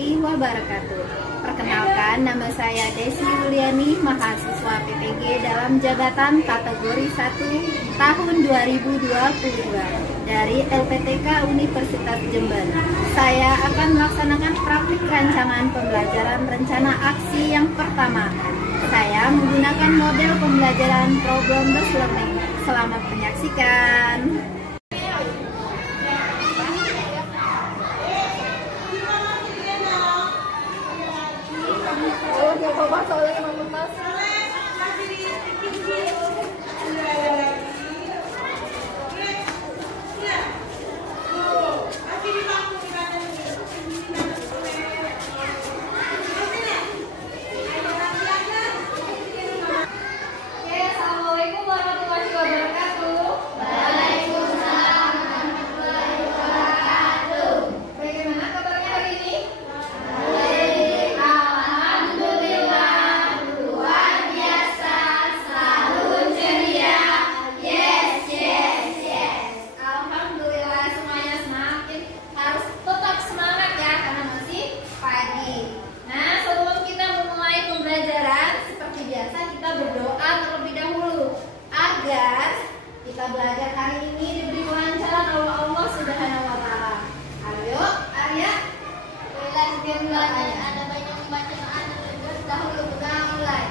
warahmatullahi wabarakatuh. Perkenalkan, nama saya Desi Yuliani, mahasiswa PPG dalam jabatan kategori 1 tahun 2022 dari LPTK Universitas Jember. Saya akan melaksanakan praktik rancangan pembelajaran rencana aksi yang pertama. Saya menggunakan model pembelajaran problem-based learning. Selamat menyaksikan. Assalamualaikum warahmatullahi wabarakatuh. Waalaikumsalam warahmatullahi wabarakatuh. Bagaimana kabarnya hari ini? Baik, alhamdulillah, luar biasa, selalu ceria. Yes, yes, yes. Alhamdulillah, semuanya semakin harus tetap semangat ya, karena masih pagi. Nah, sebelum kita memulai pembelajaran, seperti biasa kita berdoa terlebih dahulu agar kita belajar hari ini diberi kelancaran oleh Allah Subhanahu wa taala. Ayo, Arya. Ada banyak bacaan dahulu kita mulai.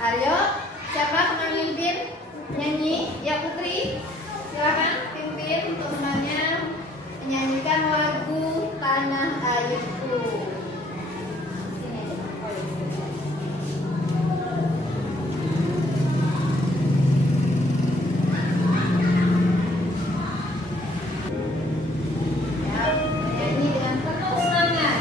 Ayo, siapa pemimpin nyanyi? Ya Putri, silakan pimpin untuk semuanya menyanyikan lagu Tanah Airku. Sini aja. Ya, menyanyi dengan penuh semangat.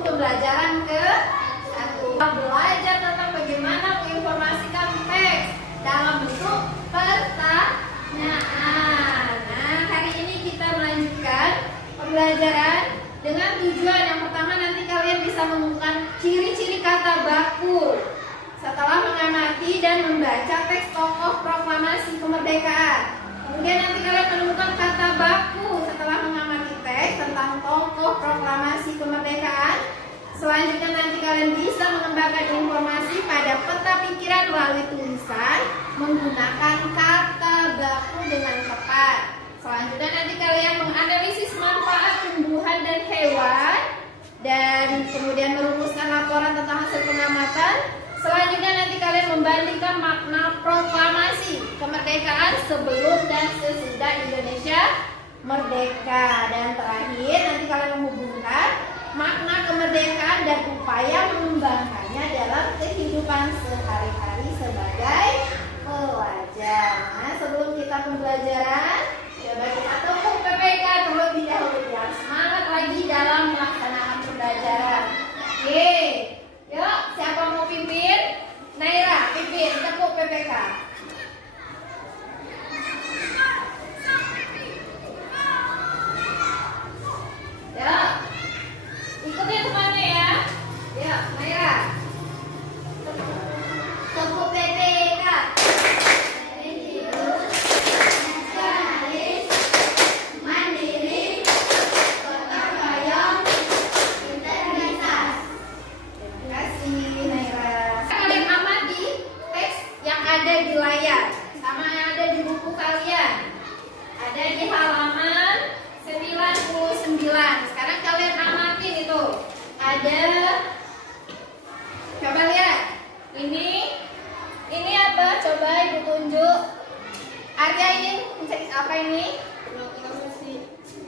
Pembelajaran ke-1, belajar tentang bagaimana menginformasikan teks dalam bentuk pertanyaan. Nah, hari ini kita melanjutkan pembelajaran dengan tujuan yang pertama, nanti kalian bisa menemukan ciri-ciri kata baku setelah mengamati dan membaca teks tokoh proklamasi kemerdekaan. Kemudian nanti kalian menemukan kata baku setelah mengamati teks tentang tokoh proklamasi kemerdekaan. Selanjutnya nanti kalian bisa mengembangkan informasi pada peta pikiran melalui tulisan menggunakan kata baku dengan tepat. Selanjutnya nanti kalian menganalisis manfaat tumbuhan dan hewan dan kemudian merumuskan laporan tentang hasil pengamatan pengamatan. Selanjutnya nanti kalian membandingkan makna proklamasi kemerdekaan sebelum dan sesudah Indonesia merdeka. Dan terakhir nanti kalian menghubungkan makna kemerdekaan dan upaya mengembangkannya dalam kehidupan sehari-hari sebagai pelajar. Nah, sebelum kita pembelajaran, coba kita tepuk PPK terlebih dahulu ya. Semangat lagi dalam melaksanakan pembelajaran. Oke, yuk siapa mau pimpin? Naira, pimpin, tepuk PPK. Ya, ikutin temannya ya. Ya, Naira. Tepuk PPK. Nasionalis, mandiri, gotong royong, integritas. Terima kasih Naira. Kalian amati teks yang ada di layar sama yang ada di buku kalian. Ada di halaman 99. Sekarang kalian amatin itu. Ada, coba lihat. Ini apa? Coba ibu tunjuk. Arya ini apa ini?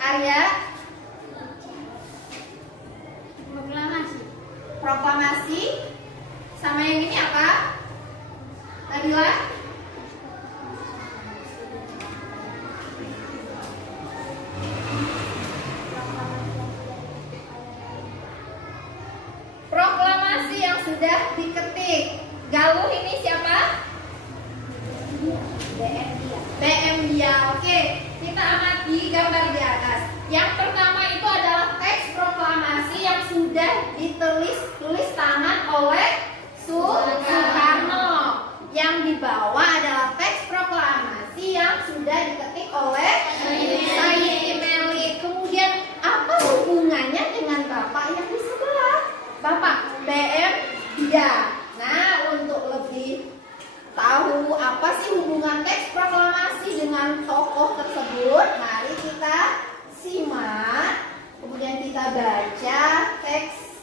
Arya? Proklamasi. Sama yang ini apa? Nabila? Proklamasi yang sudah diketik. Galuh ini siapa? BM dia. Oke, kita amati gambar di atas. Yang pertama itu adalah teks proklamasi yang sudah ditulis tangan oleh Soekarno. Yang di bawah adalah teks proklamasi yang sudah diketik oleh Said Meli. Kemudian apa hubungannya dengan Bapak yang di sebelah? Bapak BM dia. Nah, untuk lebih tahu apa sih hubungan teks proklamasi dengan tokoh tersebut, mari kita simak, kemudian kita baca teks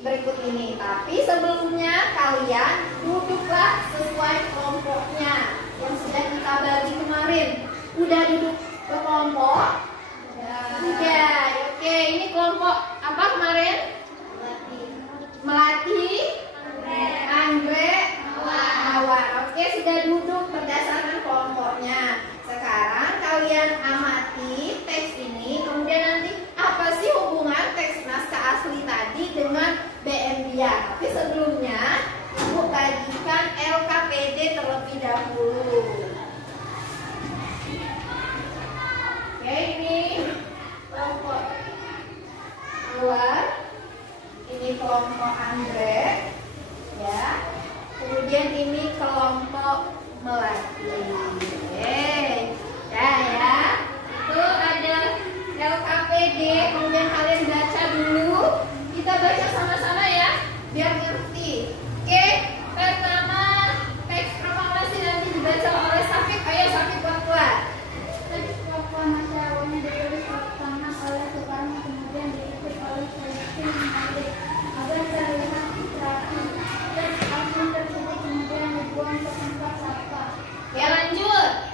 berikut ini. Tapi sebelumnya kalian duduklah sesuai kelompoknya yang sudah kita bagi kemarin. Udah duduk ke kelompok? Udah. Oke, ini kelompok apa kemarin? Melati, anggrek, mawar. Oke, sudah duduk berdasarkan kelompoknya. Sekarang kalian amati teks ini. Kemudian nanti apa sih hubungan teks naskah asli tadi dengan BM dia? Tapi sebelumnya Ibu bagikan LKPD terlebih dahulu. Oke, ini kelompok luar. Ini kelompok anggrek, ya. Kemudian ini kelompok melati. Ya. Itu ada LKPD. Kemudian kalian baca dulu. Kita baca sama-sama ya, biar ngerti. Oke, pertama teks proklamasi nanti dibaca oleh Safik. Ayo Safik buat. Teks proklamasi awalnya ditulis tangan oleh Soekarno, kemudian diikut oleh Said Meli. Agar terlihat rapi, teks asli tersebut kemudian dibuang ke tempat sampah. Ya, lanjut.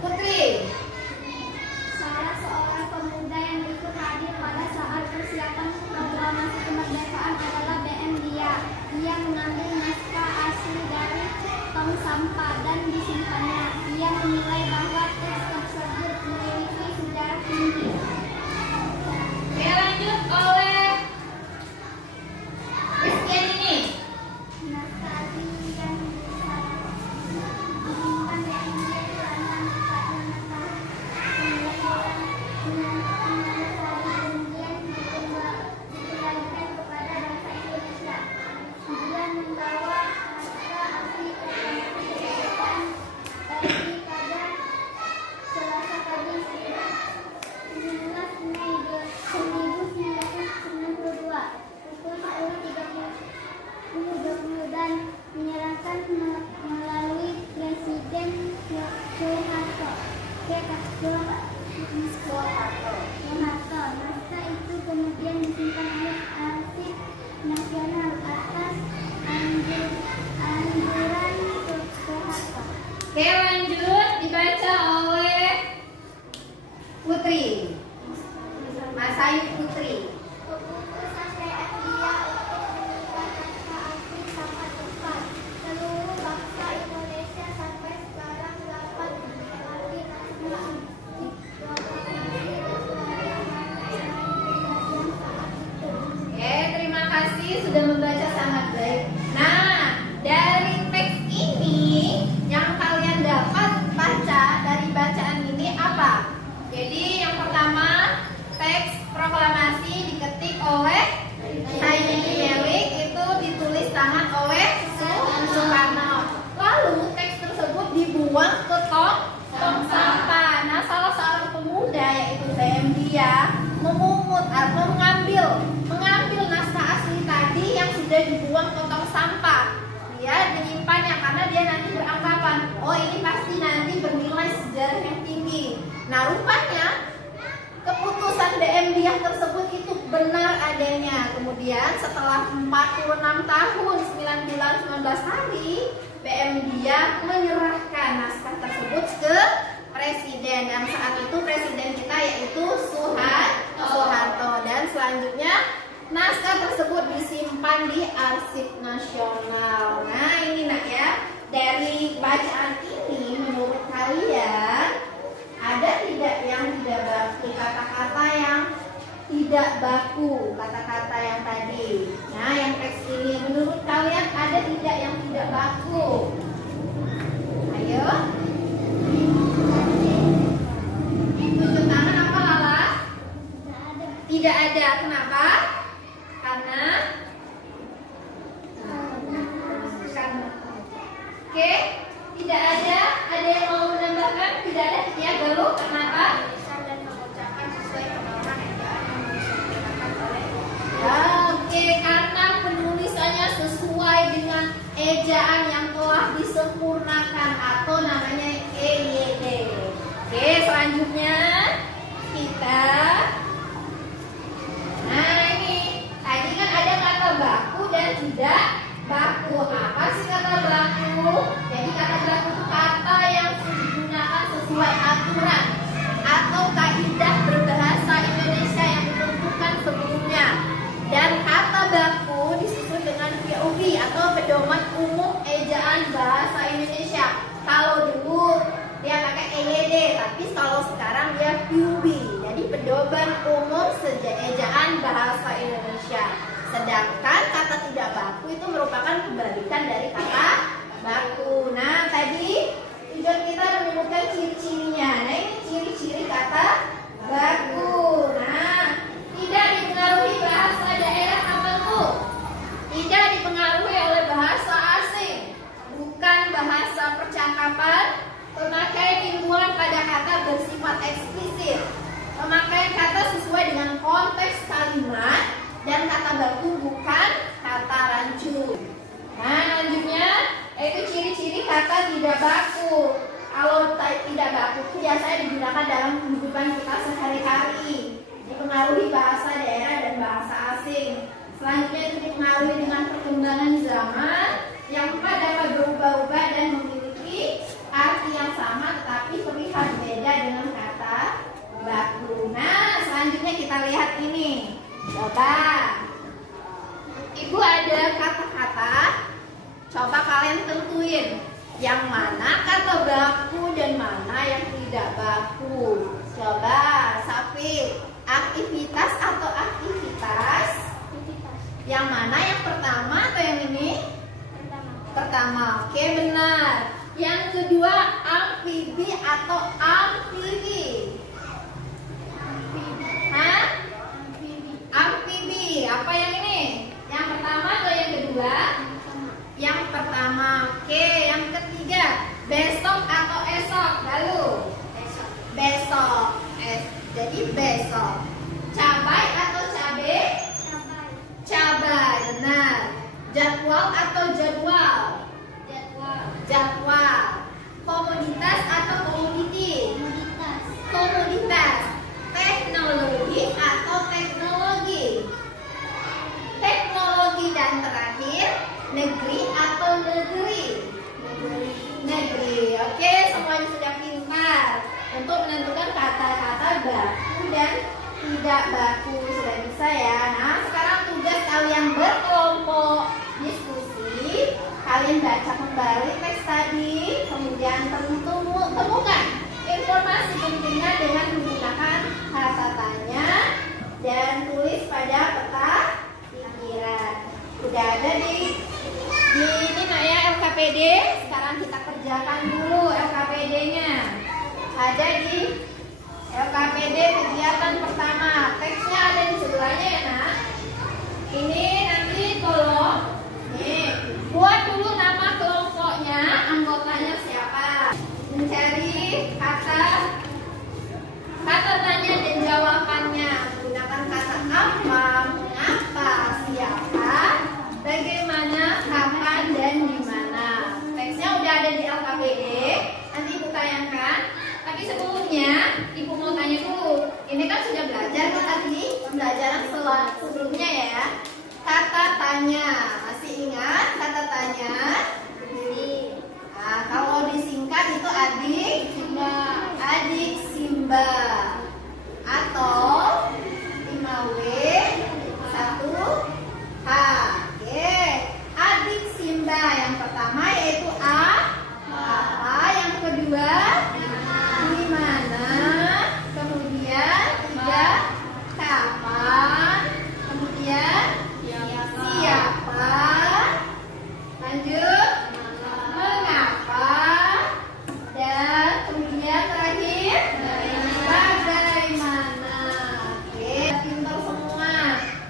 Putri. Salah seorang pemuda yang ikut hadir pada saat persiapan proklamasi kemerdekaan adalah BM dia. Ia mengambil naskah asli dari tong sampah dan disimpannya. Ia menilai bahwa teks tersebut memiliki sejarah tinggi. Ya, lanjut oleh Rizky ini. Naskah asli yang disimpan BM dia dilarang kemudian dikembalikan kepada bangsa Indonesia. Dia membawa naskah asli kemerdekaan RI pada Selasa pagi 19 Mei 1992 pukul 10.30 dan menyerahkan melalui Presiden Soeharto. Naskah itu kemudian disimpan oleh Arsip Nasional sejarah yang tinggi. Nah, rupanya keputusan BM Diah tersebut itu benar adanya. Kemudian setelah 46 tahun, 9 bulan, 19 hari, BM Diah menyerahkan naskah tersebut ke presiden. Yang saat itu presiden kita yaitu Soeharto. Dan selanjutnya naskah tersebut disimpan di Arsip Nasional. Nah, ini nak ya, dari bacaan ini menurut kalian ada tidak yang tidak baku, kata-kata yang tidak baku, kata-kata yang tadi. Nah, yang teks ini menurut kalian ada tidak yang tidak baku? Ayo. Tunjuk tangan apa Lala? Tidak ada. Kenapa? Karena oke, tidak ada. Ada yang mau menambahkan? Tidak ada. Ya, Galuh. Kenapa? Dan mengucapkan sesuai kemauan ejaan yang digunakan oleh. Oke, karena penulisannya sesuai dengan ejaan yang telah disempurnakan atau namanya EYD. Oke, selanjutnya kita. Nah, ini tadi kan ada kata baku dan tidak baku. Apa sih kata baku? Jadi kata baku itu kata yang digunakan sesuai aturan atau kaidah berbahasa Indonesia yang ditentukan sebelumnya. Dan kata baku disusun dengan POV atau pedoman umum ejaan bahasa Indonesia. Kalau dulu dia pakai EYD, tapi kalau sekarang dia PUB. Jadi pedoman umum ejaan bahasa Indonesia. Sedangkan kata tidak baku itu merupakan kebalikan dari kata baku. Nah, tadi tujuan kita menyebutkan ciri-cirinya. Nah, ini ciri-ciri kata baku. Nah, tidak dipengaruhi bahasa daerah apa tuh? Tidak dipengaruhi oleh bahasa asing, bukan bahasa percakapan, pemakaian timbulan pada kata bersifat eksplisit, pemakaian kata sesuai dengan konteks kalimat, dan kata baku bukan kata rancu. Nah, lanjutnya itu ciri-ciri kata tidak baku. Kalau tidak baku itu biasanya digunakan dalam kehidupan kita sehari-hari, dipengaruhi bahasa daerah dan bahasa asing. Selanjutnya itu dipengaruhi dengan perkembangan zaman. Yang keempat dapat berubah-ubah dan memiliki arti yang sama tetapi terlihat beda dengan kata baku. Nah, selanjutnya kita lihat ini. Coba Ibu ada kata-kata, coba kalian tentuin yang mana kata baku dan mana yang tidak baku. Coba Safi, aktivitas atau aktivitas? Yang mana, yang pertama atau yang ini? Pertama. Oke, benar. Yang kedua, amfibi atau amfibi? Hah? Amfibi. Apa yang ini? Yang pertama atau yang kedua? Yang pertama. Oke, yang ketiga, besok atau esok? Lalu besok. Jadi besok. Cabai atau cabe? Cabai. Benar. Jadwal atau jadwal? Jadwal. Komoditas atau komoditi? Komoditas. Teknologi atau teknologi? Teknologi. Dan terakhir, negeri atau negeri? Negeri. Oke, semuanya sudah pintar untuk menentukan kata-kata baku dan tidak baku. Sudah bisa ya. Nah, sekarang tugas kalian berkelompok diskusi. Kalian baca kembali teks tadi, kemudian temukan informasi pentingnya dengan menggunakan kata tanya dan tulis pada peta pikiran. Udah ada di ini nak ya LKPD. Sekarang kita kerjakan dulu LKPD-nya. Ada di LKPD kegiatan pertama. Teksnya ada di sebelahnya ya nak. Ini nanti tolong buat dulu nama kelompoknya, anggotanya siapa. Mencari kata tanya dan jawabannya. Gunakan kata apa, mengapa, siapa, bagaimana, kapan, dan di mana. Teksnya udah ada di LKPD. Nanti Ibu tayangkan. Tapi Tapi sebelumnya Ibu mau tanya dulu. Ini kan sudah belajar kan tadi pembelajaran sebelumnya ya. Kata tanya, masih ingat kata tanya? Nah, kalau disingkat itu adik Simba atau 5W 1H. Oke, adik Simba yang pertama yaitu apa, yang kedua di mana, kemudian tiga kapan, kemudian siapa, lanjut mengapa, dan kemudian terakhir bagaimana. Oke, pintar semua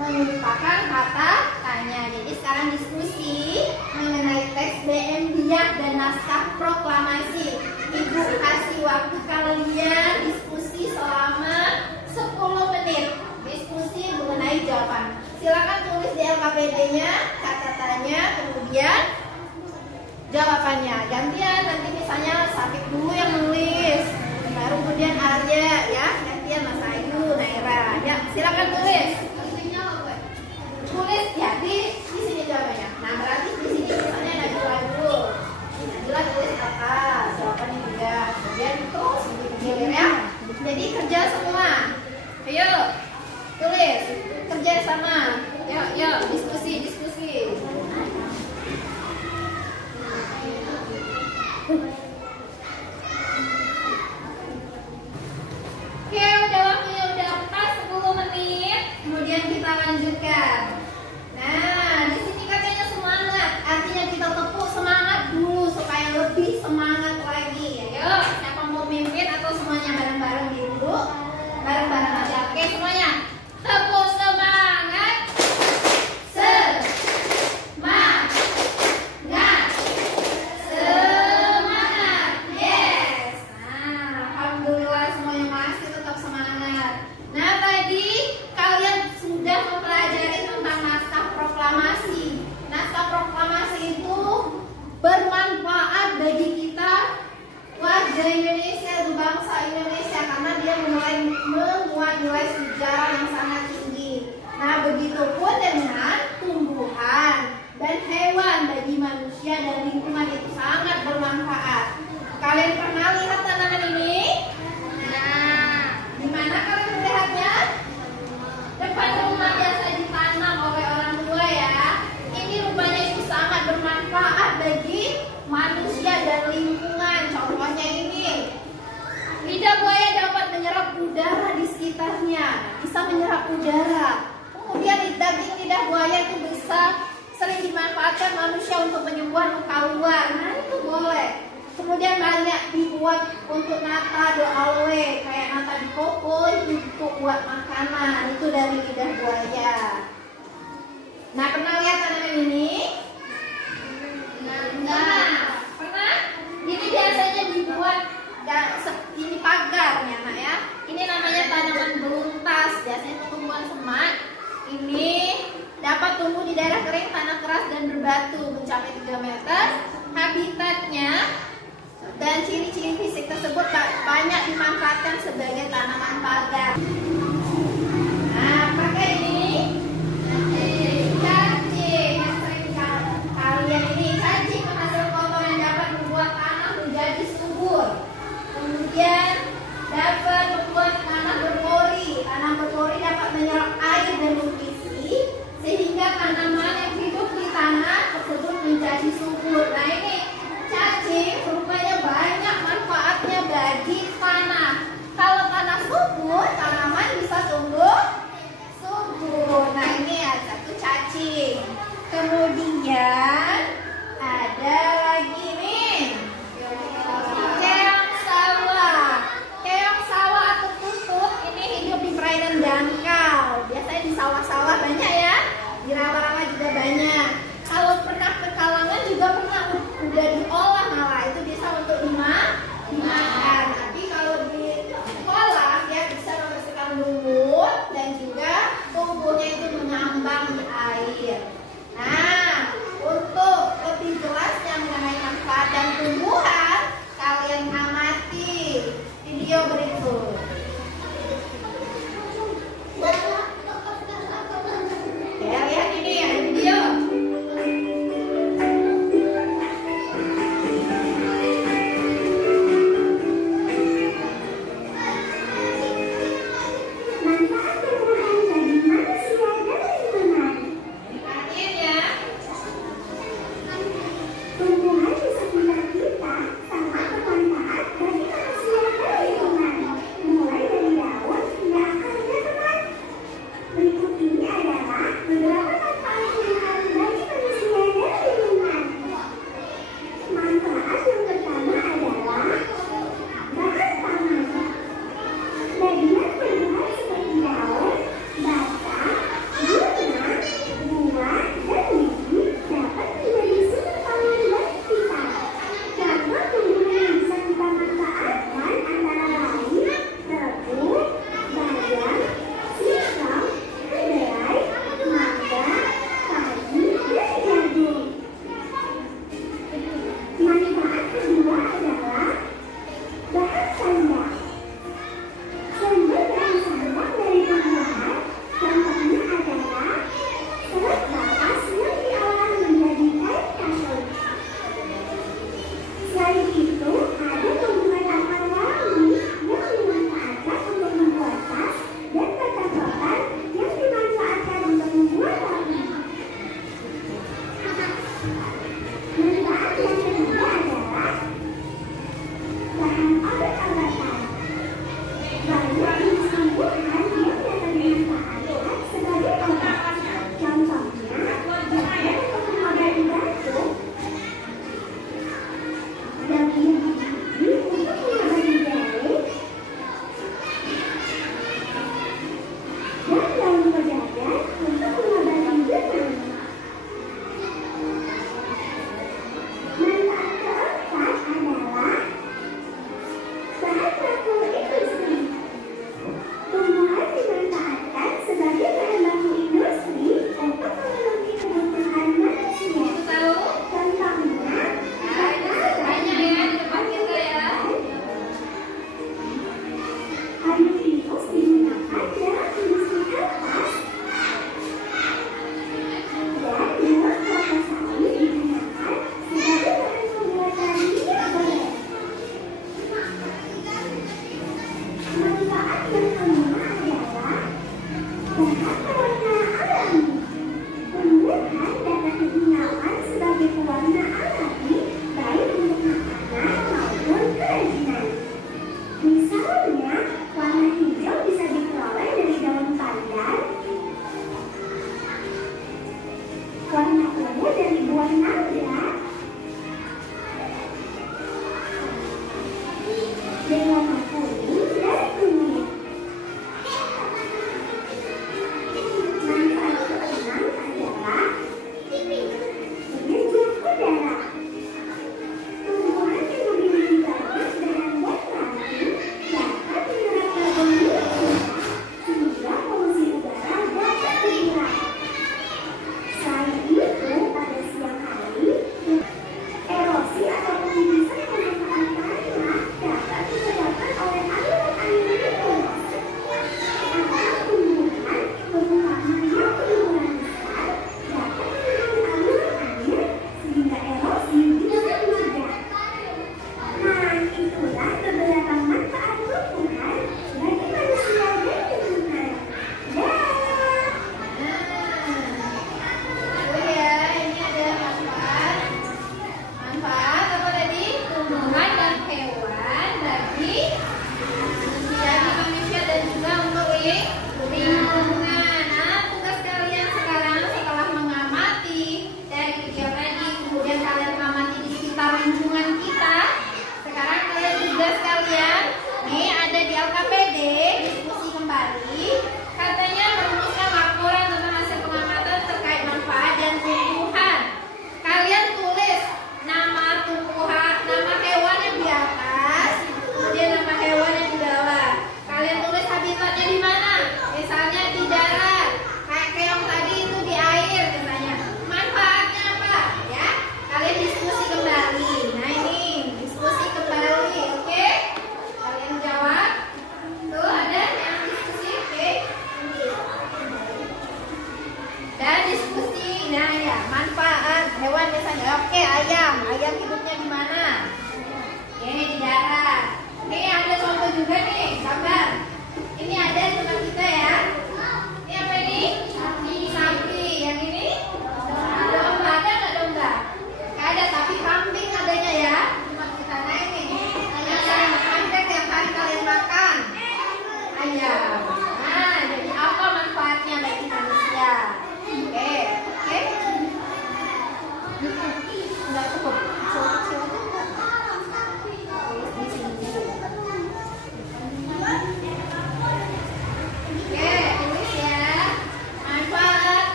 melupakan kata tanya. Jadi sekarang diskusi mengenai teks BM Biak dan naskah proklamasi. Ibu kasih waktu kalian diskusi selama 10 menit. Diskusi mengenai jawaban. Silakan tulis di LKPD-nya kata tanya, kemudian jawabannya. Gantian, nanti misalnya Sakit dulu yang nulis, baru kemudian Arya ya. Gantian Mas Ayu, Naira. Ya, silakan tulis. Tulis ya di sini jawabannya. Nah, berarti di sini misalnya Najwa dulu. Najwa tulis apa? Jawabannya juga. Kemudian terus digilir ya. Jadi kerja semua. Ayo tulis, kerja sama. Yuk, diskusi. Oke, udah waktunya udah pas 10 menit. Kemudian kita lanjutkan. Nah, di sini katanya semangat. Artinya kita tepuk semangat dulu supaya lebih semangat lagi. Ayo, siapa mau mimpin atau semuanya bareng-bareng dulu? Bareng-bareng aja. Oke, semuanya. Tepuk semangat. Semangat. Yes. Nah, alhamdulillah semuanya masih tetap semangat. Nah, tadi kalian sudah mempelajari tentang naskah proklamasi. Naskah proklamasi itu bermanfaat bagi kita warga Indonesia, bangsa Indonesia, karena dia memuat nilai sejarah yang sangat tinggi. Nah, begitupun dengan tumbuhan dan hewan bagi manusia dan lingkungan itu sangat bermanfaat. Kalian pernah lihat tanaman ini? Nah, di mana kalian melihatnya? Depan rumah biasa ditanam oleh orang tua ya. Ini rupanya itu sangat bermanfaat bagi manusia dan lingkungan. Contohnya ini, lidah buaya dapat menyerap udara di sekitarnya, bisa menyerap udara. Kemudian daging lidah buaya itu bisa sering dimanfaatkan manusia untuk penyembuhan luka luar. Nah, itu boleh. Kemudian banyak dibuat untuk nata doawe, kayak nata di koko itu untuk buat makanan. Itu dari lidah buaya. Nah, pernah lihat tanaman ini? Nah, pernah? Ini biasanya dibuat ini pagarnya, nak ya. Ini namanya tanaman beluntas, biasanya itu tumbuhan semak. Ini dapat tumbuh di daerah kering, tanah keras dan berbatu, mencapai 3 meter. Habitatnya dan ciri-ciri fisik tersebut banyak dimanfaatkan sebagai tanaman pagar. Nah, pakai ini cacing yang sering kalian ini. Cacing menghasilkan kotoran yang dapat membuat tanah menjadi subur. Kemudian dapat membuat tanah berpori. Tanah berpori dapat menyerap air dan nutrisi sehingga tanaman yang hidup di tanah tersebut menjadi subur. Nah, ini cacing rupanya banyak manfaatnya bagi tanah. Kalau tanah subur, tanaman bisa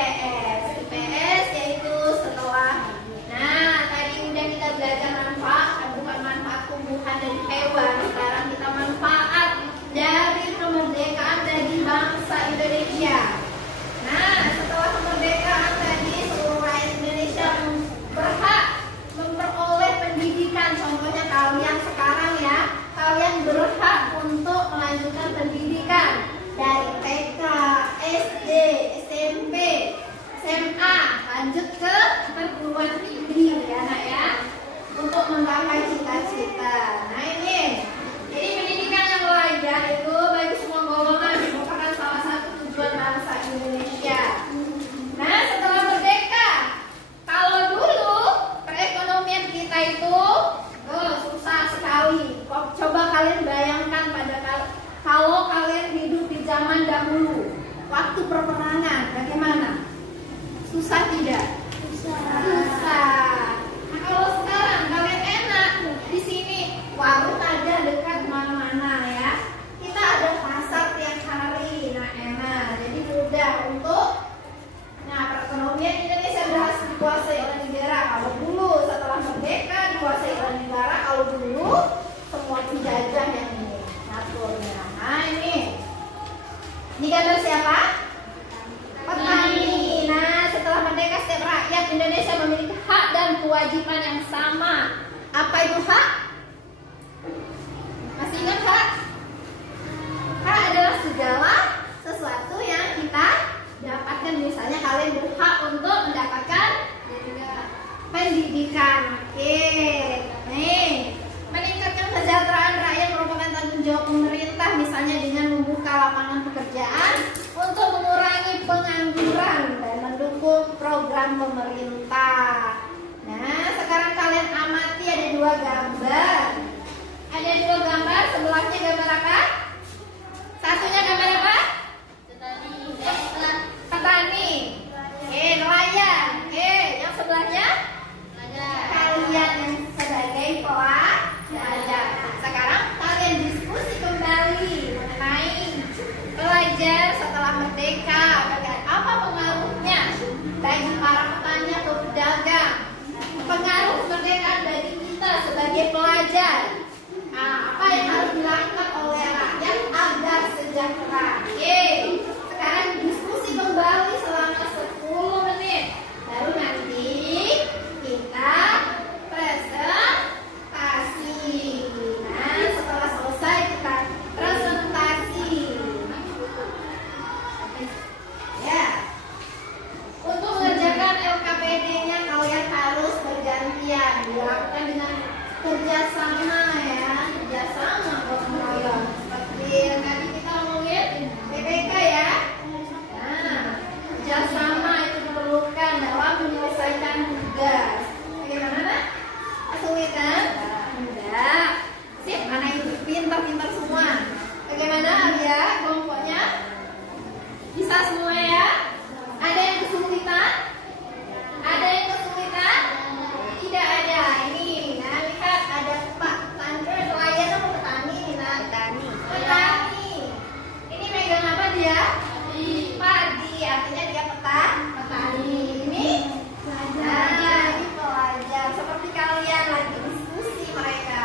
IPS. IPS yaitu setelah. Nah, tadi udah kita belajar manfaat, bukan manfaat tumbuhan dan hewan. Sekarang kita manfaat dari kemerdekaan bagi bangsa Indonesia. Nah, setelah kemerdekaan tadi seluruh rakyat Indonesia berhak memperoleh pendidikan. Contohnya kalian sekarang ya, kalian berhak untuk melanjutkan pendidikan dari TK, SD, SMP, SMA, lanjut ke perguruan tinggi ya nak ya, untuk menggapai cita-cita. Nah ini, jadi pendidikan yang layak itu bagi semua golongan merupakan salah satu tujuan bangsa Indonesia. Nah setelah merdeka, kalau dulu perekonomian kita itu susah sekali. Coba kalian bayangkan kalau kalian hidup di zaman dahulu, waktu perperangan, bagaimana? Susah tidak? Susah. Nah kalau sekarang kalian enak di sini, warung ada dekat mana-mana ya. Kita ada pasar tiap hari, nah enak. Jadi mudah untuk. Nah perekonomian Indonesia berhasil dikuasai oleh negara. Kalau dulu setelah merdeka dikuasai oleh negara, kalau dulu semua penjajah yang ini ngaturnya. Nah ini gambar siapa? Petani. Nah setelah merdeka setiap rakyat Indonesia memiliki hak dan kewajiban yang sama. Apa itu hak? Masih ingat hak? Hak adalah segala sesuatu yang kita dapatkan. Misalnya kalian berhak untuk mendapatkan pendidikan. Oke. Nih, meningkatkan kesejahteraan rakyat merupakan tanggung jawab pemerintah, misalnya dengan membuka lapangan pekerjaan untuk mengurangi pengangguran dan mendukung program pemerintah. Nah, sekarang kalian amati ada dua gambar. Ada dua gambar, sebelahnya gambar apa? Satunya gambar apa? Petani. Nelayan. Yang sebelahnya? Kalian yang sebagai pelajar. Sekarang kalian diskusi kembali mengenai pelajar setelah merdeka. Apa pengaruhnya bagi para petani atau pedagang? Pengaruh kemerdekaan bagi kita sebagai pelajar. Nah, apa yang harus dilakukan oleh rakyat agar sejahtera? Sekarang diskusi kembali selama 10 menit. Baru nanti kita presentasi. Nah, setelah selesai kita presentasi. Ya. Untuk mengerjakan LKPD-nya kalian harus bergantian, dilakukan dengan kerjasama ya, kerjasama gotong royong. Seperti yang tadi kita ngomongin PPK ya. Nah, kerjasama itu diperlukan dalam menyelesaikan tugas. Bagaimana? Kesulitan? Enggak. Sip, anak itu pintar-pintar semua. Bagaimana Alia kelompoknya? Bisa semua ya? Ada yang kesulitan? Ada yang kesulitan? Tidak ada. Ini, nah lihat ada Pak Sandra, nelayan apa petani ini? Petani. Petani. Ini megang apa dia? Padi. Artinya dia petani. Ini? Nah, ini pelajar. Seperti kalian lagi diskusi mereka.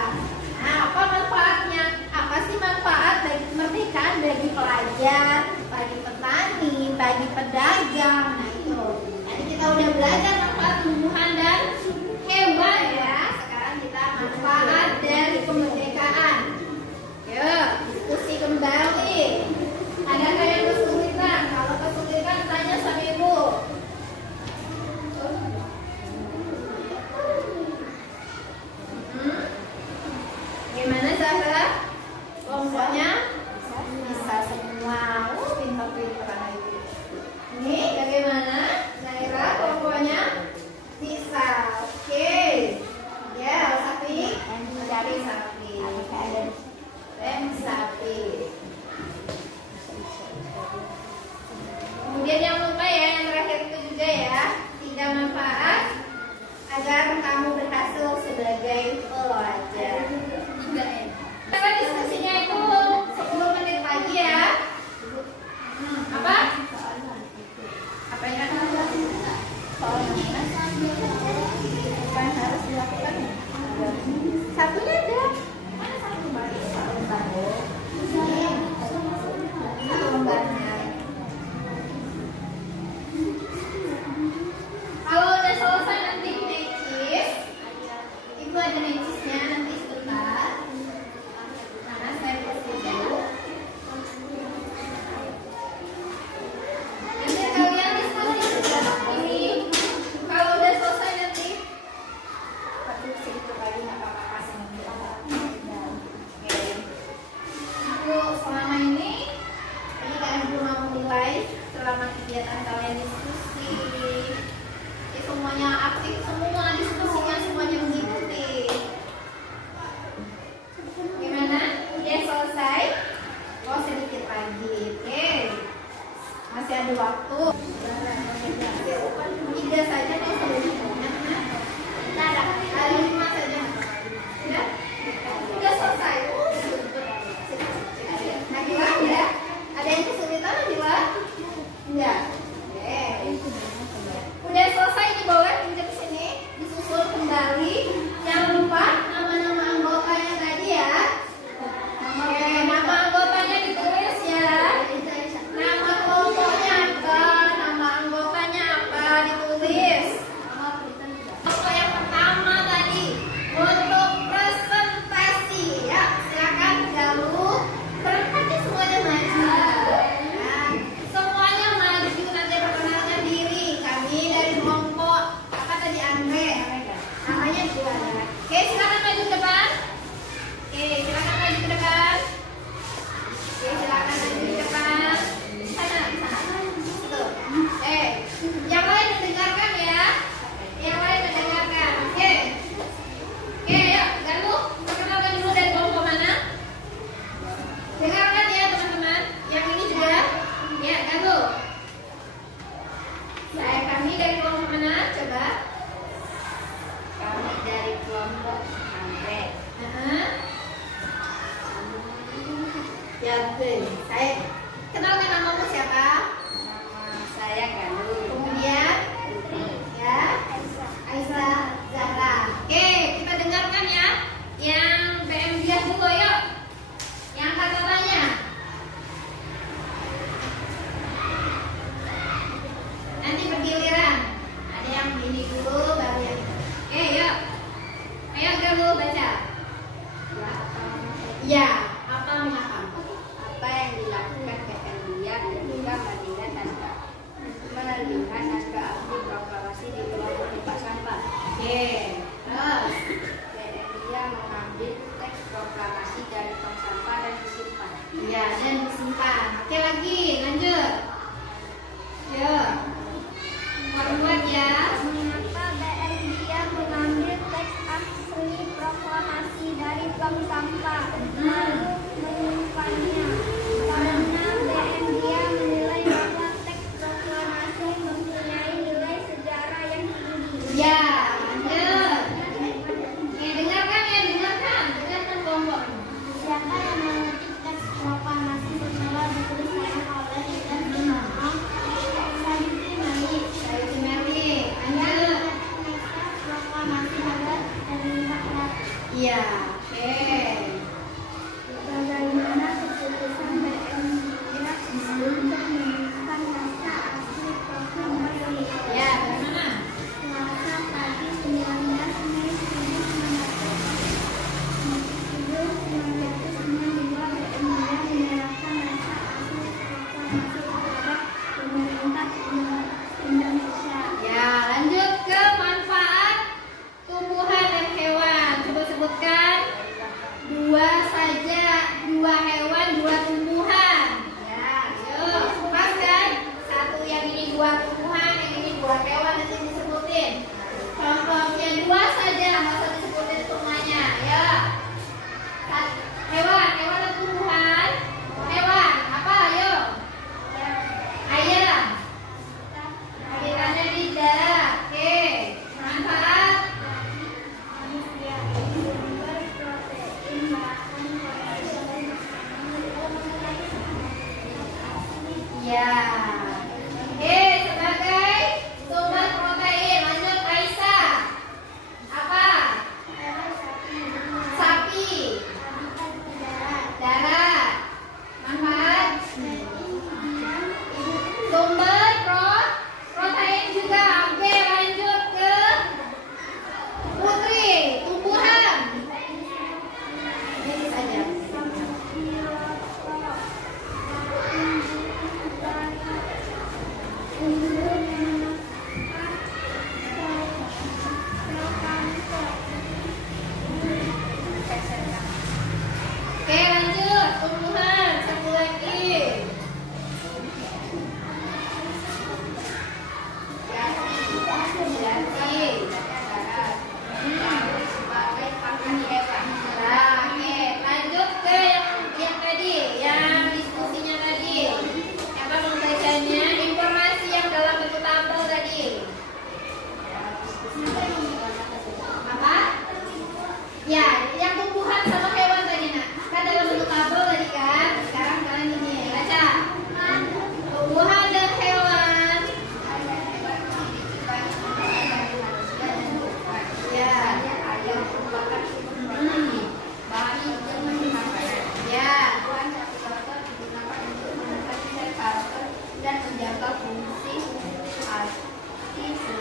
Nah, apa manfaatnya? Apa sih manfaat bagi kemerdekaan bagi pelajar, bagi petani, bagi pedagang? Nah itu. Tadi kita udah belajar manfaat tumbuhan dan hewan ya. Sekarang kita manfaat dari kemerdekaan. Yuk, diskusi kembali. Adakah yang kesulitan? Kalau kesulitan tanya sama ibu. Gimana Zahra? Kelompoknya bisa semua. Pintar-pintar itu. Ini bagaimana? Zaira kelompoknya bisa. Oke. Ya, sapi. Mencari sapi. Rem sapi. 3 saja kalau sebenarnya banyak. Ada 5 saja. Udah selesai. Nabila ya? Ada yang kesulitan Nabila? Enggak. Udah selesai dibawa pinjam sini, disusul kembali. Jangan lupa nama-nama anggotanya tadi ya. Oke, nama anggotanya ditulis ya. Nama kelompoknya apa? Nama anggotanya apa? Ditulis. Kelompok yang pertama tadi untuk presentasi ya. Silakan Galuh. Berangkatnya semuanya maju. Nah, semuanya maju nanti perkenalkan diri. Kami dari kelompok apa tadi Andre. Namanya Juara. Oke, silakan maju ke depan. Oke, silakan maju ke depan. Oke, silakan maju ke depan. Sana, sana. Tuh. Yang lain mendengarkan ya. Yang lain mendengarkan. Oke. Oke, yuk, Galuh. Perkenalkan dulu dari kelompok mana? Dengarkan ya teman-teman. Yang ini juga. Ya, Galuh. Kami dari kelompok mana? Coba. Kami dari kelompok Andre. Ya, saya kenalkan namamu siapa? Nama saya Galuh. Kemudian ya, Aisyah Zahra. Oke, kita dengarkan ya. Yang PM dia dulu yuk. Yang kata-katanya. Nanti bergiliran. Ada yang ini dulu, baru yang ini. Oke, yuk. Ayo Galuh baca. Ya, apa mengapa? Apa yang dilakukan PN dia ketika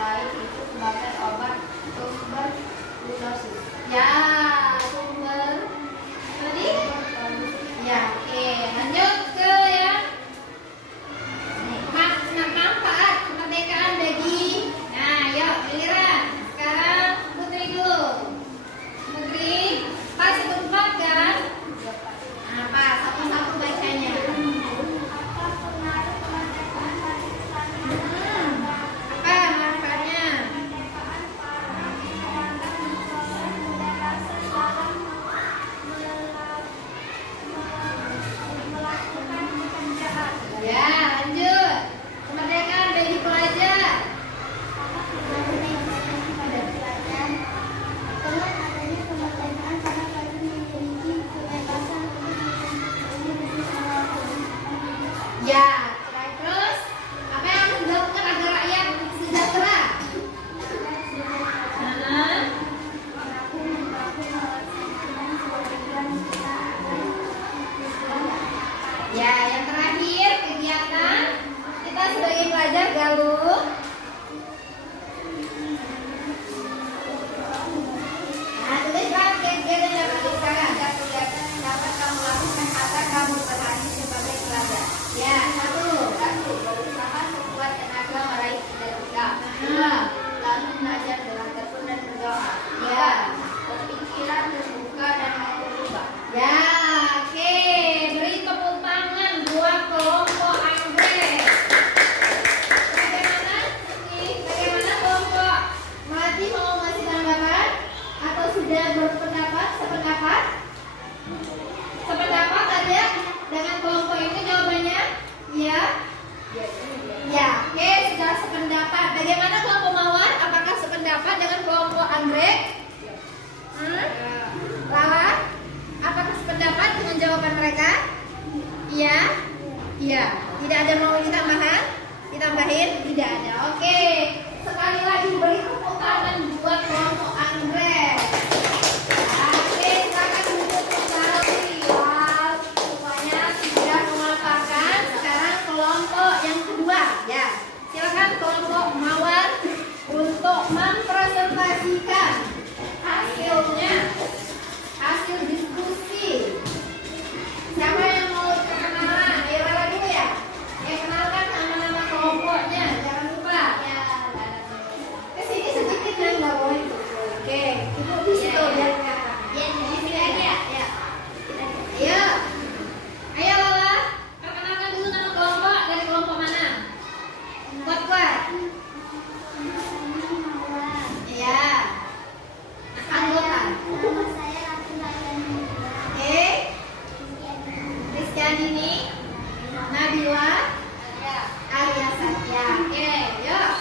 lain itu sebagai obat tuberkulosis. Ya, sumber tadi? Ya, oke. Lanjut ke yang manfaat kemerdekaan bagi. Nah, yuk giliran. Sekarang Putri dulu. Putri, pas itu 4 kan? Apa? Satu-satu bacanya. Apa manfaatnya? Ya, lanjut. Kemerdekaan bagi pelajar. Ya, terus apa yang harus dilakukan agar rakyat sejahtera? Ya, yang terakhir kegiatan kita sebagai pelajar galuh. Nah, tuliskan kegiatan yang dapat ada kegiatan yang dapat kamu lakukan agar kamu berhasil sebagai pelajar. Ya, satu, berusaha sekuat tenaga meraih cita-cita. Lalu belajar dengan tekun dan berdoa. Ya, berpikiran terbuka dan mau berubah. Ya, oke. Beri tepuk tangan buat kelompok anggrek. Bagaimana kelompok Melati mau ngasih tanggapan atau sudah berpendapat sependapat? Sependapat ada dengan kelompok ini jawabannya? Ya. Ya, oke, sudah sependapat. Bagaimana kelompok Mawar? Apakah sependapat dengan kelompok anggrek? Lala? Apakah sependapat dengan jawaban mereka? Iya? Iya. Tidak ada mau ditambahan? Ditambahin? Tidak ada. Oke. Sekali lagi beri tepuk tangan buat kelompok anggrek. Oke, silakan duduk kembali. Wow, semuanya sudah memaparkan. Sekarang kelompok yang kedua. Ya, silakan kelompok Mawar untuk mempresentasikan hasilnya, hasil diskusi. Siapa yang mau perkenalan? Ayo Lala dulu ya. Kenalkan nama-nama kelompoknya. Jangan lupa. Ya, kesini sedikit dan nggak boleh. Oke, ibu di situ biar kelihatan. Ya, di sini aja. Ya. Ayo, ayo Lala. Perkenalkan dulu nama kelompok dari kelompok mana? Kuat-kuat. Iya. Anggota. Oke. Rizkyandini, Nabila, Alia Satya. Oke, yuk.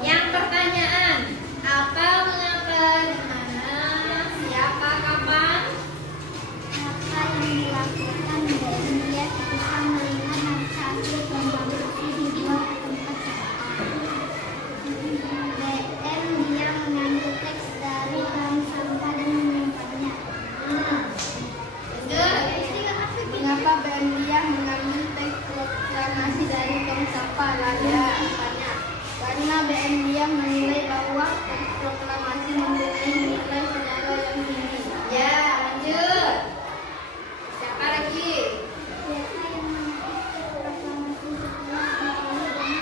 Yang pertanyaan, apa, mengapa, di mana, siapa, kapan? Apa yang dilakukan dan dia bisa melihat hasil pembangunan di dua tempat BM dia mengambil teks dari bank sampah dan menyimpannya. Mengapa BM dia mengambil teks proklamasi dari bank sampah lalu menyimpannya? Karena BM dia menilai bahwa teks proklamasi mempunyai nilai sejarah yang tinggi. Ya, lanjut. Siapa lagi? Siapa yang mengikuti proklamasi setelah dipilih dan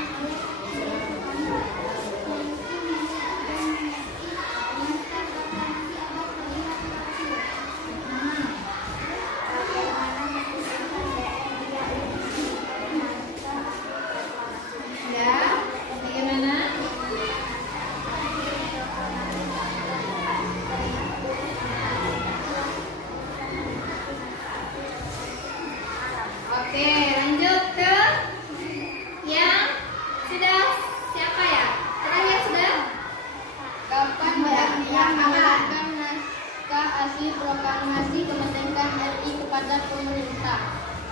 Ya, bagaimana? Oke, lanjut ke yang sudah siapa ya? Terakhir sudah? Kapan BM yang menyerahkan naskah asli proklamasi kemerdekaan RI kepada pemerintah?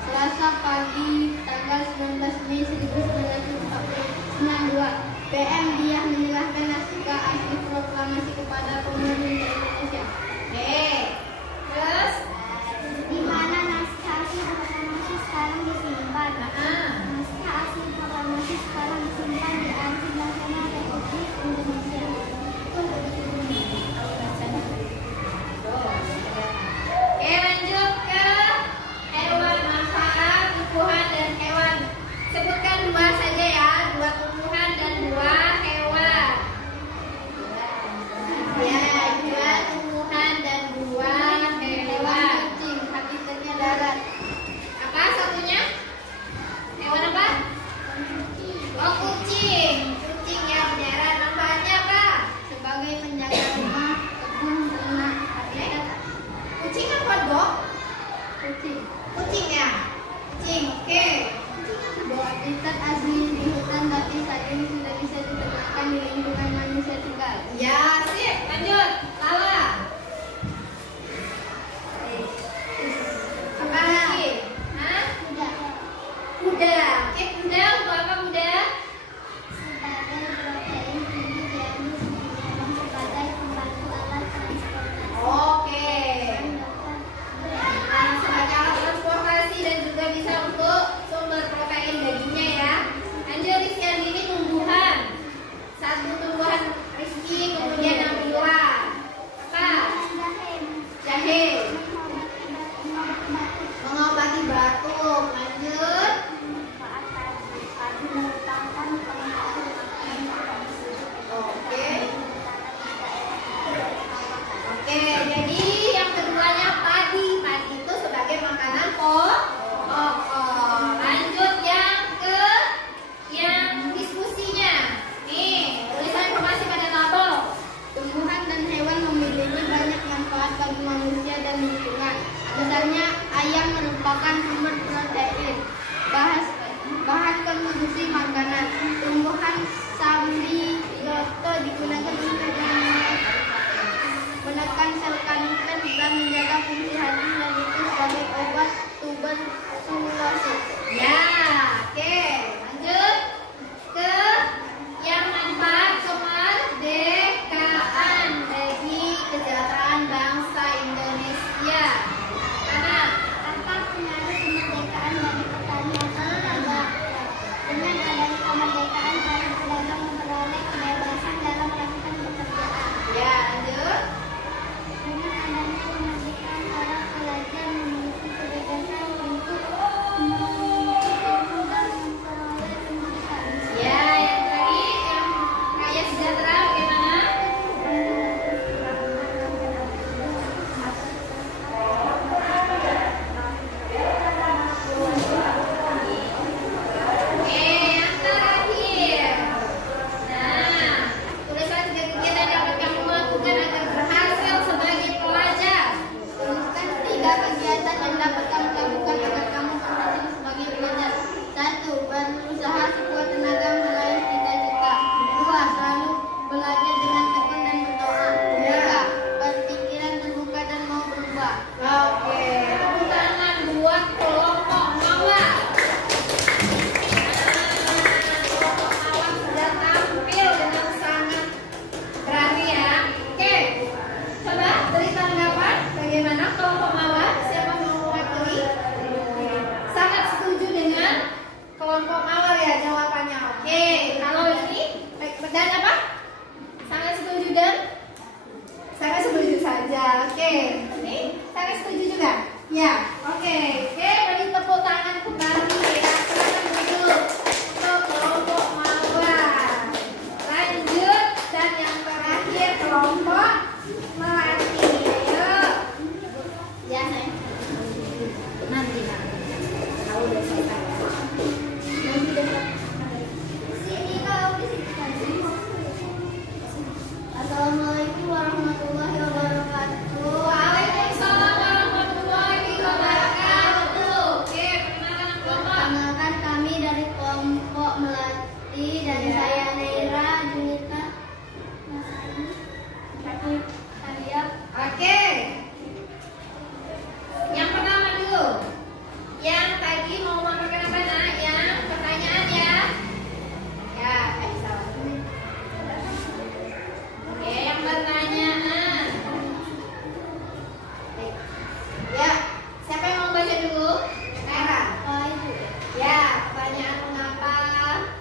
Selasa pagi tanggal 19 Mei 1992. BM dia menyerahkan naskah asli proklamasi kepada pemerintah Indonesia. Oke. Terus? Di mana naskah asli proklamasi sekarang disimpan? Nah, Naskah asli proklamasi sekarang Habitat asli di hutan tapi saat ini sudah bisa ditemukan di lingkungan manusia tinggal. Ya, sip. Lanjut. Lala. Apa lagi? Hah? Kuda. Kuda. Oke, kuda. Untuk apa kuda? Sebagai protein tinggi jadi sebagai pembantu alat transportasi. Oke. Nah, sebagai alat transportasi dan juga bisa untuk sumber protein dagingnya ya. Lanjut, Rizky ini tumbuhan. Satu tumbuhan Rizky, kemudian Nabila. Apa? Jahe. Mengobati batuk. Lanjut. Oke. Oke, jadi yang keduanya padi. Padi itu sebagai makanan pokok. Lanjut yang diskusinya. Nih, tulisan informasi pada tabel. Tumbuhan dan hewan memiliki banyak manfaat bagi manusia dan lingkungan. Misalnya, ayam merupakan sumber protein, bahan konsumsi makanan. Tumbuhan sambiloto digunakan untuk menekan sel kanker dan menjaga fungsi hati dan itu sebagai obat tuberkulosis. Ya, oke. Lanjut ke yang manfaat kemerdekaan bagi kesejahteraan bangsa Indonesia. Karena Tanpa pengaruh kemerdekaan dari pertanian ada. Dengan adanya kemerdekaan, para pedagang memperoleh kebebasan dalam melakukan pekerjaan. ya, lanjut. Dengan adanya kemerdekaan, para pelajar memiliki kebebasan untuk mengikuti ilmu dan memperoleh pendidikan. Ya, yang tadi yang kaya sejahtera bagaimana? Oke, yang terakhir. Nah, tulisan tiga kegiatan yang dapat kamu lakukan agar berhasil sebagai pelajar. Tuliskan 3 kegiatan yang dapat kamu lakukan agar kamu berhasil sebagai pelajar. 1. Berusaha sekuat tenaga meraih cita-cita. 2. Selalu belajar dengan tekun dan berdoa. 3. Berpikiran terbuka dan mau berubah. Oke, tepuk tangan buat kelompok mawar. Kelompok mawar sudah tampil dengan sangat berani ya. Oke, coba beri tanggapan bagaimana kelompok mawar. Siapa mau mewakili? Sangat setuju dengan kelompok mawar ya jawabannya. Oke, kalau ini dan apa? Sangat setuju dan sangat setuju saja. Oke, ini sangat setuju juga. Ya, oke. Oke, beri tepuk tangan kembali ya. Silakan duduk untuk kelompok mawar. Lanjut dan yang terakhir kelompok melati. Ayo. Ya, saya. Nanti kalau udah selesai. Nanti dapat. Sini kau di sini. Assalamualaikum warahmatullahi wabarakatuh. Waalaikumsalam warahmatullahi wabarakatuh. Oke, perkenalkan kelompok. Perkenalkan kami dari kelompok Melati dan Ya. saya Neira Junita Kaliap. Oke. Yang pertama dulu. Yang tadi mau memperkenalkan yang pertanyaan ya. Ya, salah. Oke, yang pertanyaan. Ya, siapa yang mau baca dulu? Era. Ibu, Ya, pertanyaan mengapa?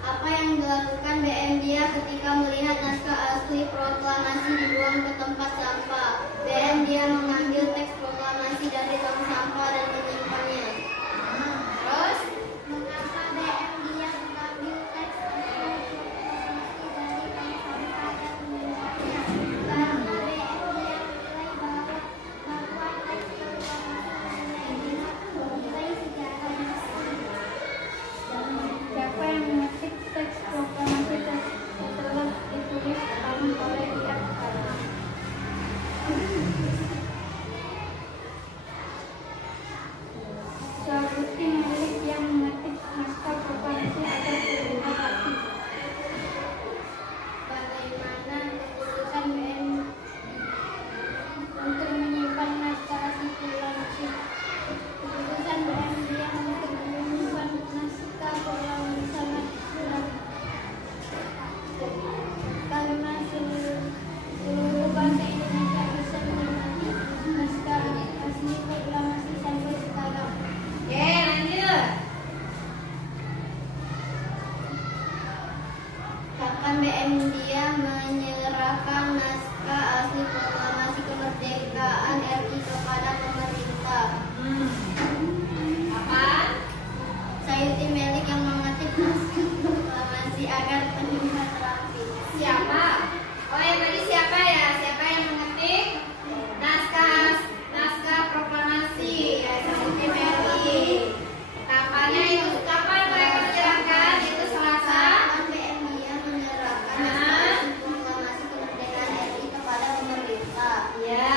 apa yang dilakukan BM Dia ketika melihat naskah asli proklamasi dibuang ke tempat sampah? BM Dia mengambil teks proklamasi dari tong sampah dan menyimpannya. Terus? Mengapa BM Dia mengambil teks proklamasi dari tong sampah dan menyimpannya? Karena BM Dia menilai bahwa teks proklamasi mengenai nilai sejarah asli. Siapa yang mengetik teks proklamasi tersebut ditulis oleh dia? Kapan BM India menyerahkan naskah asli proklamasi kemerdekaan RI kepada pemerintah? Kapan? Sayuti Melik yang mengetik naskah proklamasi agar terlihat rapi. Siapa? Oh, yang tadi siapa ya? Siapa yang mengetik naskah proklamasi? Ya, Sayuti Melik. Kapannya itu? Kapan mereka menyerahkan? Itu Selasa. Kapan BM India menyerahkan naskah asli proklamasi kemerdekaan RI kepada pemerintah? Ya.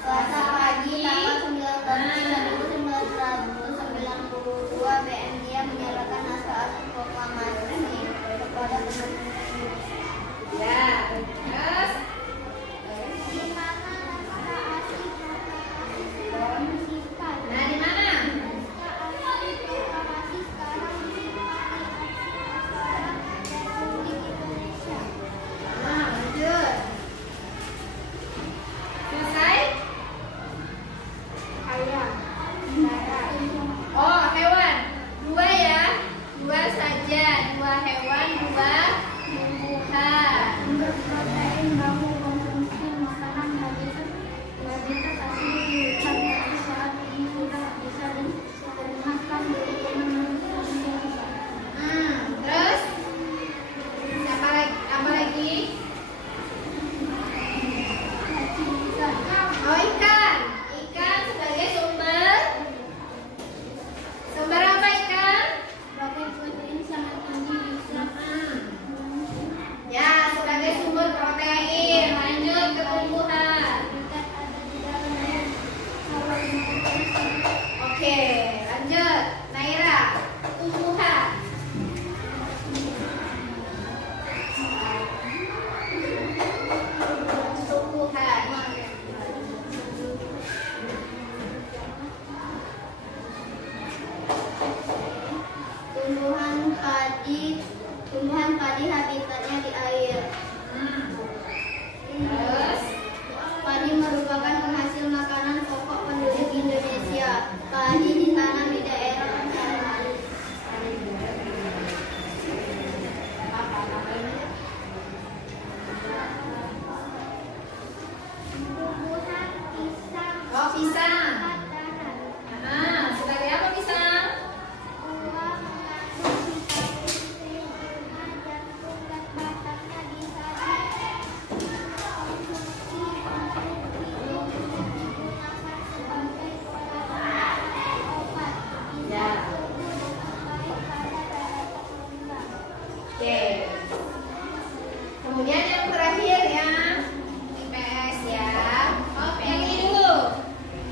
Selasa pagi tanggal 9 Agustus 1992 BM India menyerahkan naskah asli proklamasi kepada pemerintah. Ya. Terus? Di mana naskah asli proklamasi sekarang disimpan? Nah, di mana? Naskah asli proklamasi sekarang disimpan di Arsip Republik Indonesia. Nah, lanjut. Selesai? Ayam, Oh, hewan. 2 ya. 2 saja. 2 hewan, 2 tumbuhan. berprotein baku konsumsi makanan habitat asli tapi saat ini sudah bisa diternakan di Indonesia. Terus? Siapa lagi? Apa lagi? Oh, ikan. Ikan sebagai sumber. Sumber apa ikan? Sebagai protein sangat tinggi bisa Ya, sebagai sumber protein. Lanjut ke tumbuhan. habitat ada di dalam air kalau Oke, lanjut. Naira, tumbuhan. Tumbuhan. tumbuhan padi habitatnya di air. Terus? Padi merupakan penghasil makanan pokok penduduk Indonesia. Padi ditanam di daerah pedalaman. Tumbuhan pisang. Oh, pisang. Darat. Sebagai apa pisang? Buah mengandung vitamin C, gula, jantung, dan batangnya bisa dikonsumsi untuk hidup dan digunakan sebagai obat. Ya. Tubuh dengan baik pada darah terbuka. Oke. Kemudian yang terakhir ya, IPS ya. Oh, yang ini dulu.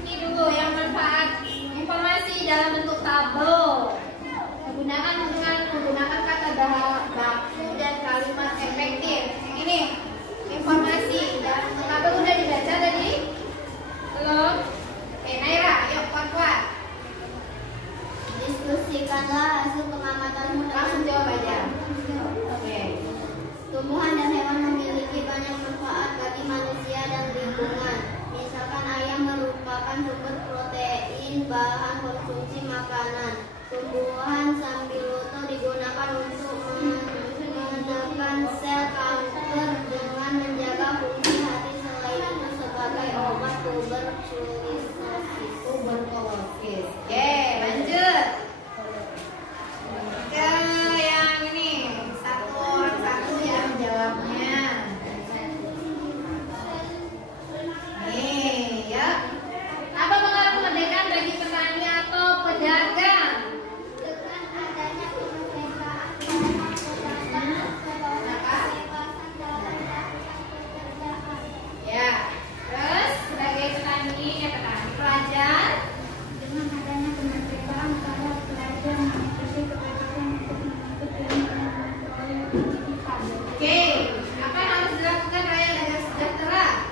Ini dulu yang manfaat informasi dalam bentuk tabel. Menggunakan kata baku dan kalimat efektif. Yang ini informasi dalam bentuk tabel udah dibaca tadi? Belum? Oke, Naira, yuk kuat-kuat. Diskusikanlah hasil pengamatanmu Langsung jawab aja. Oke. Tumbuhan dan hewan memiliki banyak manfaat bagi manusia dan lingkungan. Misalkan ayam merupakan sumber protein, bahan konsumsi makanan. Tumbuhan sambiloto digunakan untuk menekan sel kanker dengan menjaga fungsi hati, selain itu sebagai obat tuberkulosis. Oke, lanjut. Ke yang ini, satu orang satu ya menjawabnya. Nih, ya. Apa pengaruh kemerdekaan bagi petani atau pedagang? Dengan adanya kemerdekaan pedagang kebebasan dalam melakukan pekerjaan. Ya. Terus sebagai petani, pelajar. Dengan adanya kemerdekaan para pelajar memiliki kebebasan untuk menuntut ilmu dan memperoleh pendidikan. Oke, apa yang harus dilakukan rakyat agar sejahtera?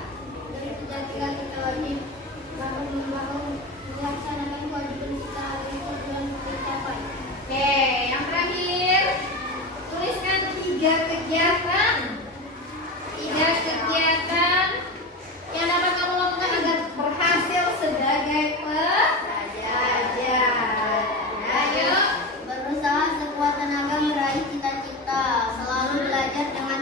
Dari sejak kita wajib bahu-membahu melaksanakan kewajiban kita agar tujuan tercapai. Oke, yang terakhir, tuliskan 3 kegiatan. 3 kegiatan yang dapat kamu lakukan agar berhasil sebagai pelajar. Ayo. Berusaha sekuat tenaga meraih cita-cita. Selalu belajar dengan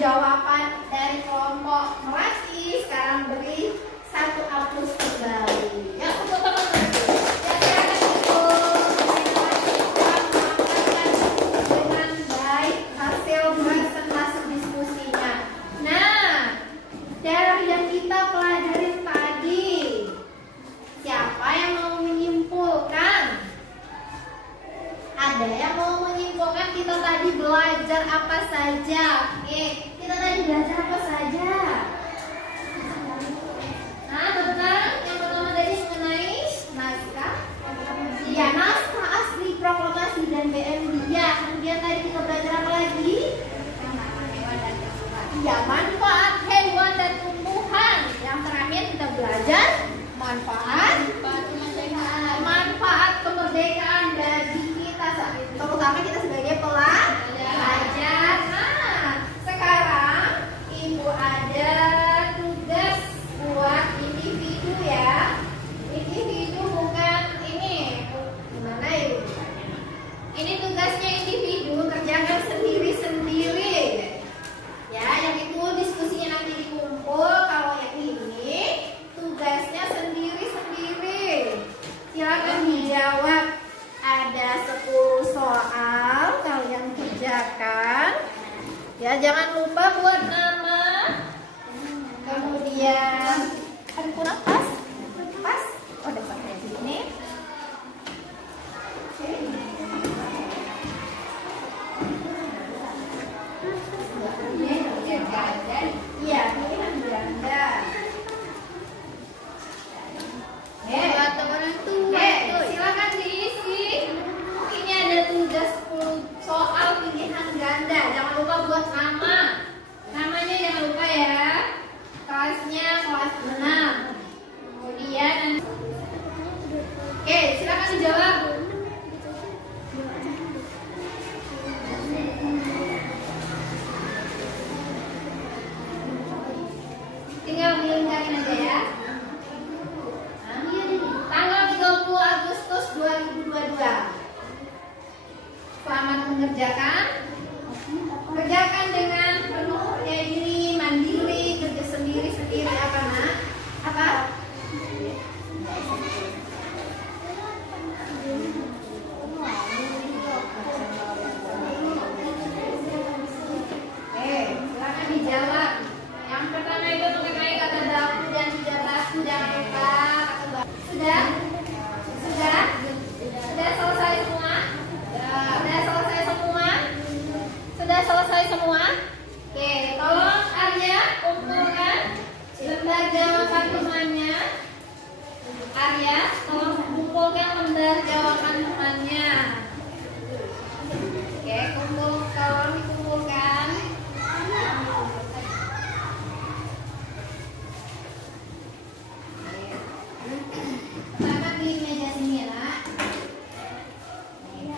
jawaban dari kelompok Melati. Sekarang beri 1 aplaus kembali. Ya, tepuk tangan dulu. Ya, silakan Ibu. Dengan baik hasil presentasi diskusinya. Nah, dari yang kita pelajarin tadi, siapa yang mau menyimpulkan? Ada yang mau menyimpulkan kita tadi belajar apa saja? Oke, kita tadi belajar apa saja? Nah, tentang yang pertama tadi mengenai naskah. Iya, naskah asli, proklamasi dan BMD. Ya, kemudian tadi kita belajar apa lagi? Ya, manfaat hewan dan tumbuhan. Yang terakhir kita belajar manfaat kemerdekaan bagi kita, terutama kita sebagai pelajar. Nah, sekarang Ibu ada tugas buat individu ya. Individu bukan ini. Gimana Ibu? Ini tugasnya individu, kerjakan sendiri-sendiri. Ya, yang itu diskusinya nanti dikumpul. Kalau yang ini tugasnya sendiri-sendiri. Silakan dijawab. Ada 10 soal kalian kerjakan. Ya, jangan lupa buat nama. Kemudian ada kurang pas? Pas? Oh, ada pakai sini. Oke. Iya, pilihan ganda. Buat teman tua. Silakan diisi. Ini ada tugas 10 soal pilihan ganda. Jangan lupa buat nama. Namanya jangan lupa ya. Kelasnya kelas 6. Kemudian oke, silakan dijawab. Tinggal milih-milih aja ya. Tanggal 30 Agustus 2022. Selamat mengerjakan. Kerjakan dengan penuh percaya diri, mandiri, kerja sendiri-sendiri. Apa nak? Apa? Silakan dijawab. Yang pertama itu mengenai kata baku dan tidak baku. Jangan lupa kata baku. Sudah? Sudah? Sudah selesai semua? Sudah selesai semua? Sudah selesai semua? Oke, tolong Arya kumpulkan lembar jawaban temannya. Arya, tolong kumpulkan lembar jawaban temannya. Oke, tolong dikumpulkan. Pertama di meja sini ya, Nak.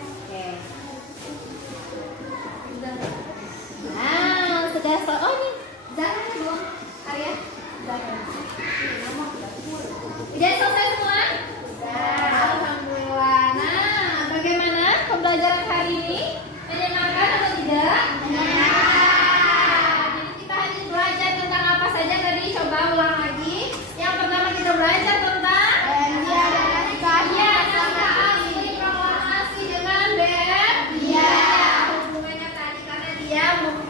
Oke. Nah, sudah selesai. Oh, ini jangan dong, Arya. Jangan. Sudah selesai semua? Sudah. Alhamdulillah. Nah, bagaimana pembelajaran hari ini? Menyenangkan atau tidak? Jadi kita hanya belajar tentang apa saja tadi. Coba ulang lagi. Yang pertama kita belajar tentang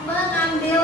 mengambil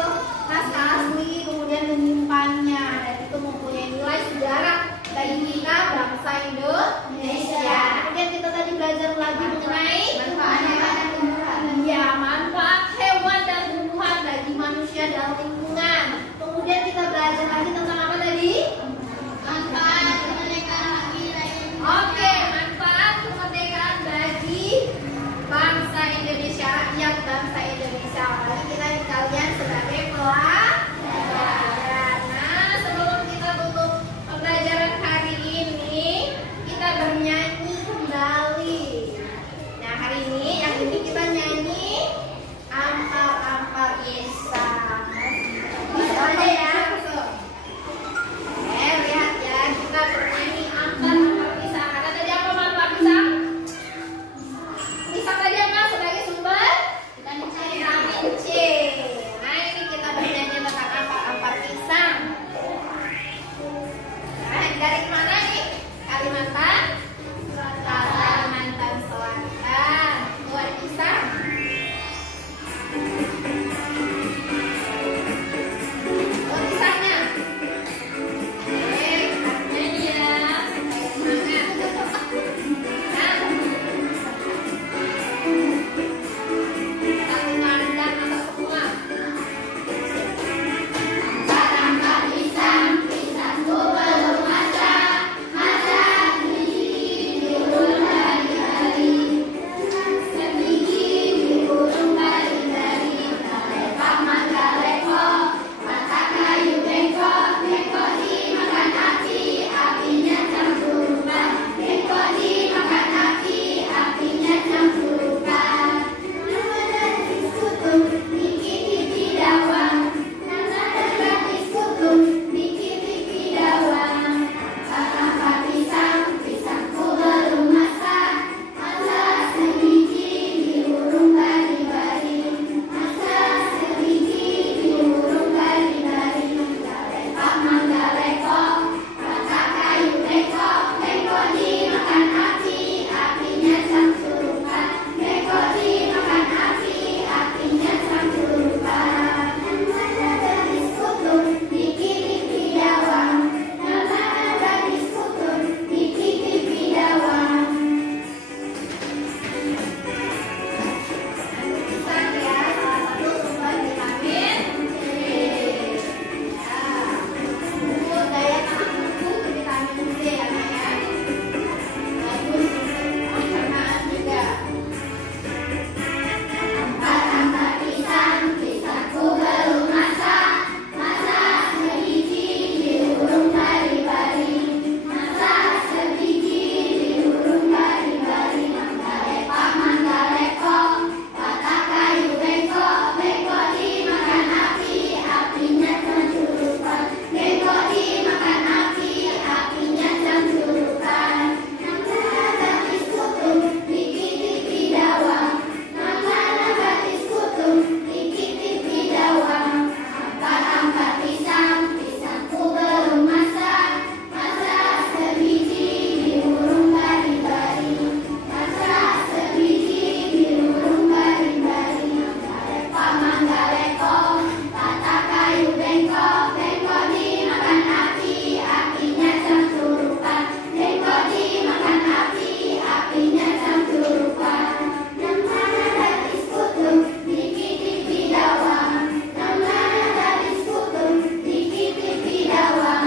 mangga bengkok, tata kayu bengkok, bengkok dimakan api, apinya cangcurukan, bengkok dimakan api, apinya cangcurukan. Namanya gadis kutu, dikit-dikit dawang, namanya gadis kutu, dikit-dikit dawang.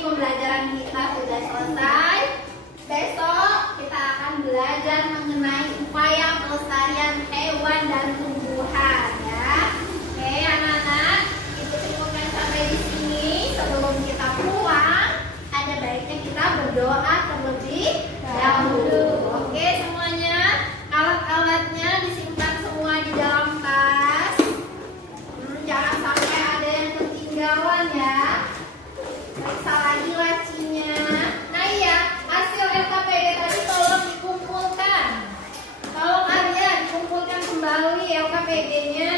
Pembelajaran kita sudah selesai. Besok kita akan belajar mengenai upaya pelestarian hewan dan tumbuhan ya. Oke anak-anak, itu cukupkan sampai di sini. Sebelum kita pulang, ada baiknya kita berdoa terlebih dahulu. Oke semuanya, alat-alatnya disimpan semua di dalam tas. Jangan sampai ada yang ketinggalan ya. Periksa lagi lacinya. Nah iya, hasil LKPD tadi tolong dikumpulkan. Tolong Arya dikumpulkan kembali LKPD-nya.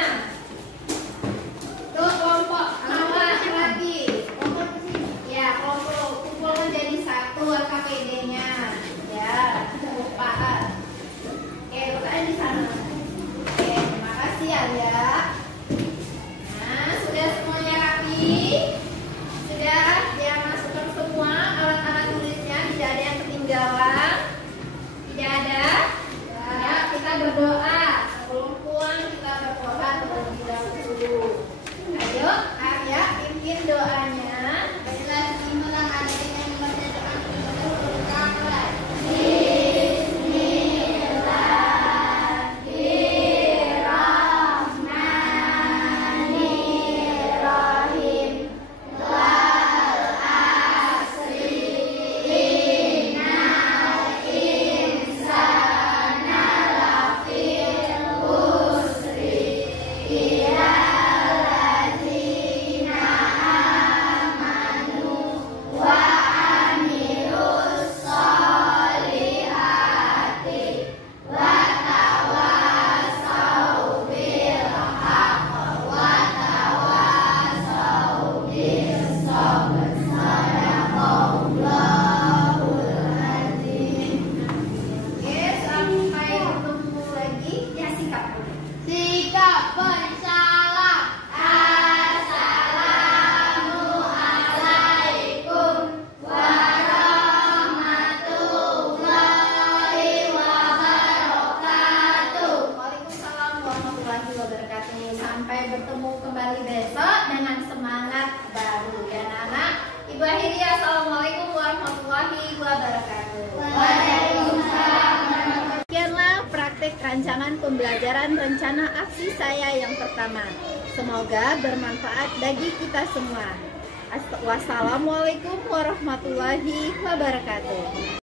Tuh kelompok awal lagi. Kelompok ya, kelompok kumpulkan jadi satu LKPD-nya. Ya, kelupaan. Oke, letaknya di sana. Oke, terima kasih Arya. Nah, sudah semuanya rapi. Sudah dia masukkan semua alat-alat tulisnya, tidak ada yang ketinggalan, tidak ada. Ya, kita berdoa sebelum pulang, kita berdoa terlebih dahulu. Ayo Arya pimpin doanya. Sampai bertemu kembali besok dengan semangat baru ya anak-anak. Ibu akhiri, assalamualaikum warahmatullahi wabarakatuh. Waalaikumsalam. Sekianlah praktek rancangan pembelajaran rencana aksi saya yang pertama. Semoga bermanfaat bagi kita semua. Wassalamualaikum warahmatullahi wabarakatuh.